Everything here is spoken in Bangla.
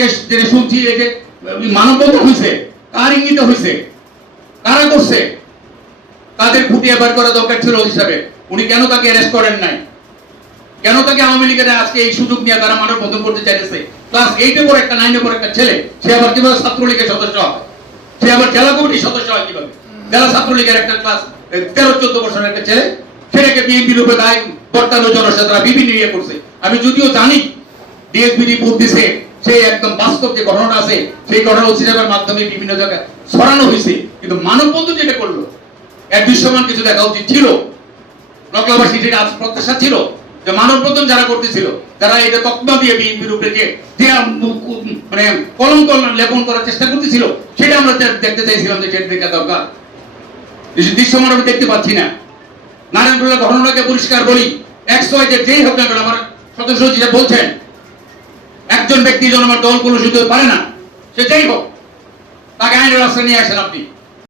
আগে যেটা শুনছি এই যে মানববন্ধন হয়েছে, কার ইঙ্গিতে হয়েছে, কারা করছে, তাদের খুঁটিয়ে বের করা দরকার ছিল হিসাবে। উনি কেন তাকে অ্যারেস্ট করেন নাই? কেন তাকে আওয়ামী লীগের আজকে এই সুযোগ নিয়ে তারা মানববন্ধন করতে চাইতেছে? ক্লাস 8-এ পড়ে একটা 9-এ পড়ে একটা ছেলে, সে আবার কিভাবে ছাত্রলীগের সদস্য হয়? সে আবার জেলা কমিটির সদস্য হয় কিভাবে? জেলা ছাত্রলীগের একটা ক্লাস 13-14 বছরের একটা ছেলে, সেটাকে বিএনপি রূপে দায় বর্তানো জনসাধারণ বিভিন্ন ইয়ে করছে। আমি যদিও জানি ডিএসপি রিপোর্ট দিছে, সেই একদম বাস্তব যে ঘটনা আছে সেই ঘটনা ওসিসাবের মাধ্যমে বিভিন্ন জায়গায় ছড়ানো হয়েছে, কিন্তু মানববন্ধন যেটা করলো এর দৃশ্যমান কিছু দেখা উচিত ছিল। নকলাবাসী যেটা আজ প্রত্যাশা ছিল যে মানববন্ধন যারা করতেছিল, যারা এটা তকমা দিয়ে বিএনপির উপরে যে মানে কলঙ্ক লেপন করার চেষ্টা করতেছিল, সেটা আমরা দেখতে চাইছিলাম যে সেটা দেখা দরকার। দৃশ্যমান আমি দেখতে পাচ্ছি না। নারায়ণপুরের ঘটনাকে পরিষ্কার বলি, যেই হোক না কেন, আমার সদস্য যেটা বলছেন, একজন ব্যক্তি যেন আমার দল কলুষিত হতে পারে না, সে যেই হোক, তাকে আইনের রাস্তায় নিয়ে আসেন আপনি।